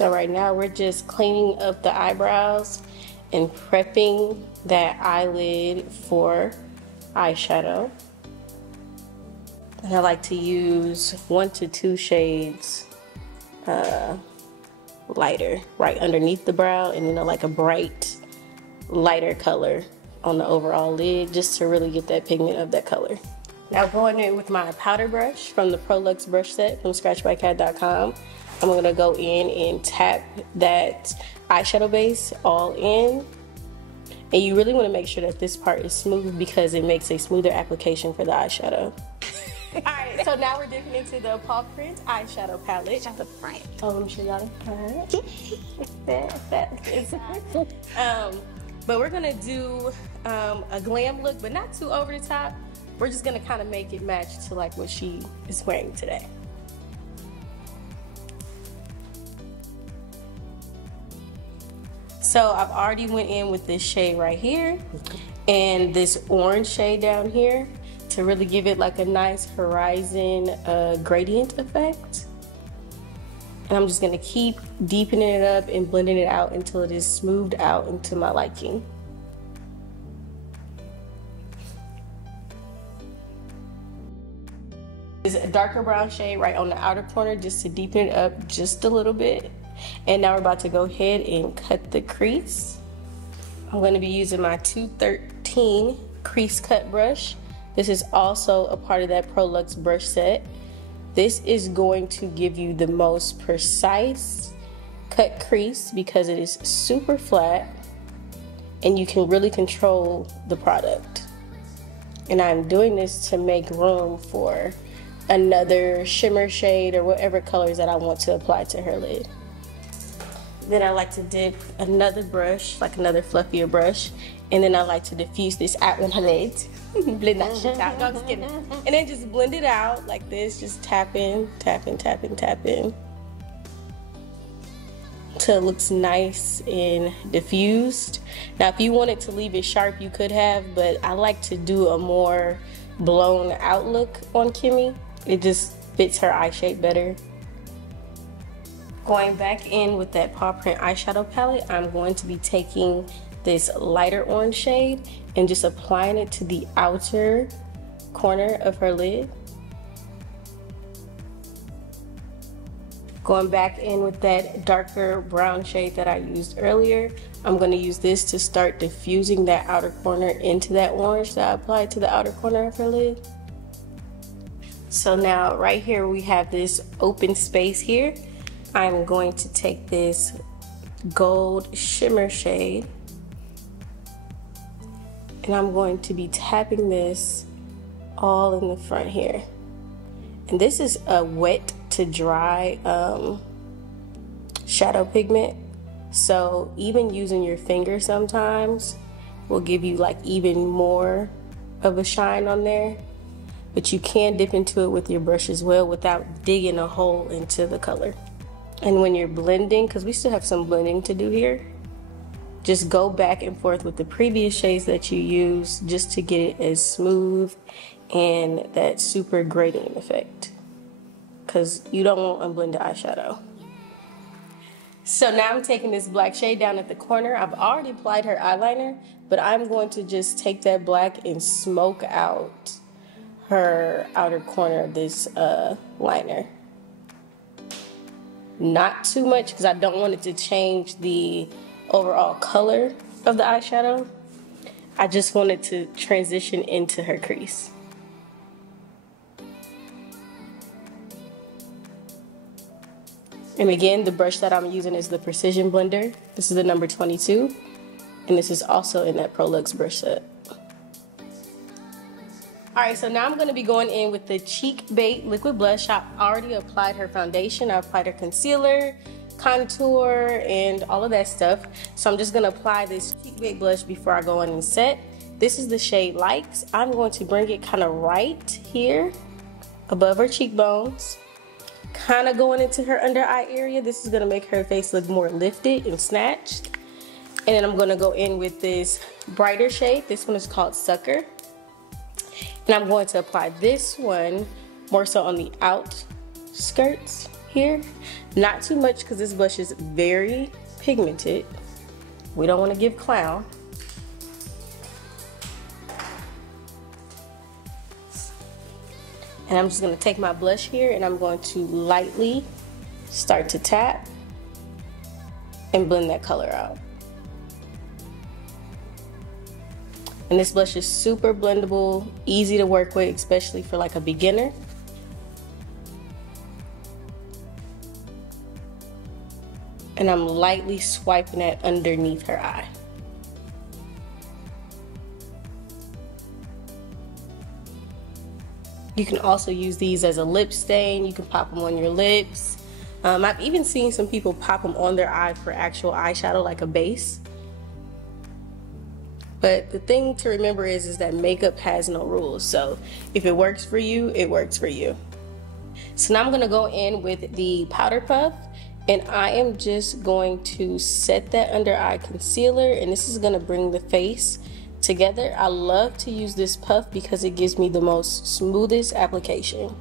So right now we're just cleaning up the eyebrows and prepping that eyelid for eyeshadow. And I like to use 1 to 2 shades lighter right underneath the brow, and then like a bright lighter color on the overall lid, just to really get that pigment of that color. Now going in with my powder brush from the Pro Luxe brush set from ScratchedByKat.com, I'm gonna go in and tap that eyeshadow base all in. And you really want to make sure that this part is smooth because it makes a smoother application for the eyeshadow. Alright, so now we're dipping into the Paw Print Eyeshadow palette. Show the front. Oh, let me show y'all the front. But we're gonna do a glam look, but not too over the top. We're just gonna kind of make it match to like what she is wearing today. So I've already went in with this shade right here and this orange shade down here to really give it like a nice horizon gradient effect. And I'm just gonna keep deepening it up and blending it out until it is smoothed out into my liking. This is a darker brown shade right on the outer corner just to deepen it up just a little bit. And now we're about to go ahead and cut the crease. I'm going to be using my 213 crease cut brush. This is also a part of that Pro Luxe brush set. This is going to give you the most precise cut crease because it is super flat and you can really control the product. And I'm doing this to make room for another shimmer shade or whatever colors that I want to apply to her lid. Then I like to dip another brush, like another fluffier brush, and then I like to diffuse this out on her lid. Blend that shit out. No, I'm just kidding. And then just blend it out like this, just tap in, tap in, tap in, tap in. Till it looks nice and diffused. Now if you wanted to leave it sharp, you could have, but I like to do a more blown out look on Kimmi. It just fits her eye shape better. Going back in with that Paw Print eyeshadow palette, I'm going to be taking this lighter orange shade and just applying it to the outer corner of her lid. Going back in with that darker brown shade that I used earlier, I'm going to use this to start diffusing that outer corner into that orange that I applied to the outer corner of her lid. So now right here we have this open space here. I'm going to take this gold shimmer shade and I'm going to be tapping this all in the front here. And this is a wet to dry shadow pigment. So even using your finger sometimes will give you like even more of a shine on there. But you can dip into it with your brush as well without digging a hole into the color. And when you're blending, because we still have some blending to do here, just go back and forth with the previous shades that you use just to get it as smooth and that super gradient effect. Because you don't want unblended eyeshadow. So now I'm taking this black shade down at the corner. I've already applied her eyeliner, but I'm going to just take that black and smoke out her outer corner of this liner. Not too much because I don't want it to change the overall color of the eyeshadow. I just want it to transition into her crease. And again, the brush that I'm using is the Precision Blender. This is the number 22, and this is also in that Pro Luxe brush set. Alright, so now I'm going to be going in with the Cheek Bait Liquid Blush. I already applied her foundation, I applied her concealer, contour, and all of that stuff. So I'm just going to apply this Cheek Bait blush before I go in and set. This is the shade Likes. I'm going to bring it kind of right here above her cheekbones, kind of going into her under eye area. This is going to make her face look more lifted and snatched. And then I'm going to go in with this brighter shade. This one is called Sucker. And I'm going to apply this one more so on the outskirts here. Not too much because this blush is very pigmented. We don't want to give clown. And I'm just going to take my blush here and I'm going to lightly start to tap and blend that color out. And this blush is super blendable, easy to work with, especially for like a beginner. And I'm lightly swiping it underneath her eye. You can also use these as a lip stain. You can pop them on your lips. I've even seen some people pop them on their eye for actual eyeshadow, like a base. But the thing to remember is that makeup has no rules. So if it works for you, it works for you. So now I'm gonna go in with the powder puff, and I am just going to set that under eye concealer, and this is gonna bring the face together. I love to use this puff because it gives me the most smoothest application.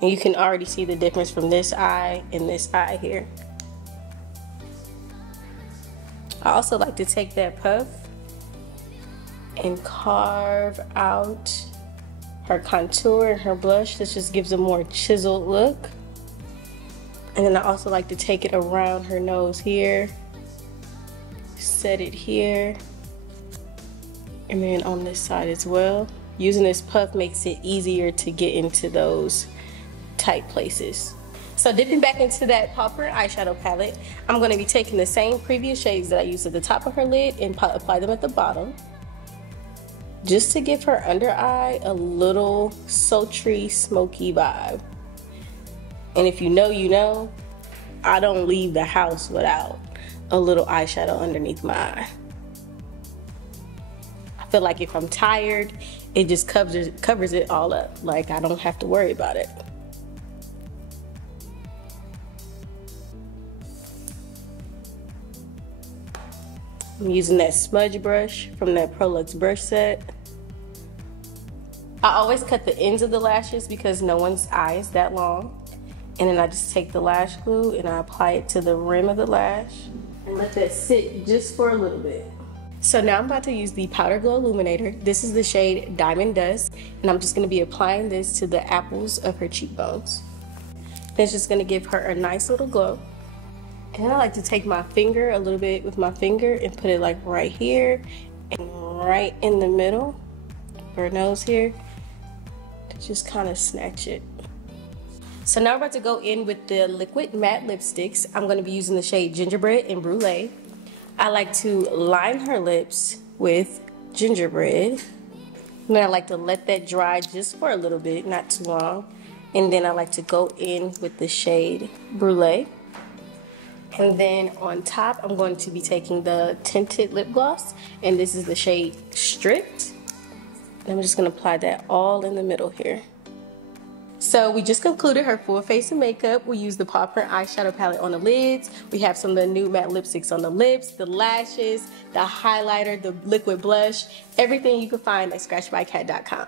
And you can already see the difference from this eye and this eye here. I also like to take that puff and carve out her contour and her blush. This just gives a more chiseled look. And then I also like to take it around her nose here, set it here, and then on this side as well. Using this puff makes it easier to get into those tight places. So dipping back into that Paw Print eyeshadow palette, I'm going to be taking the same previous shades that I used at the top of her lid and apply them at the bottom, just to give her under eye a little sultry, smoky vibe. And if you know, you know, I don't leave the house without a little eyeshadow underneath my eye. I feel like if I'm tired, it just covers it all up. Like I don't have to worry about it. I'm using that smudge brush from that Prolux brush set. I always cut the ends of the lashes because no one's eye is that long. And then I just take the lash glue and I apply it to the rim of the lash and let that sit just for a little bit. So now I'm about to use the Powder Glow Illuminator. This is the shade Diamond Dust, and I'm just gonna be applying this to the apples of her cheekbones. It's just gonna give her a nice little glow. And then I like to take my finger a little bit with my finger and put it like right here and right in the middle of her nose here to just kind of snatch it. So now I'm about to go in with the liquid matte lipsticks. I'm going to be using the shade Gingerbread and Brulee. I like to line her lips with gingerbread. And then I like to let that dry just for a little bit, not too long. And then I like to go in with the shade Brulee. And then on top, I'm going to be taking the tinted lip gloss, and this is the shade Stripped. And I'm just gonna apply that all in the middle here. So we just concluded her full face of makeup. We used the Paw Print eyeshadow palette on the lids. We have some of the new matte lipsticks on the lips, the lashes, the highlighter, the liquid blush, everything you can find at ScratchedByKat.com.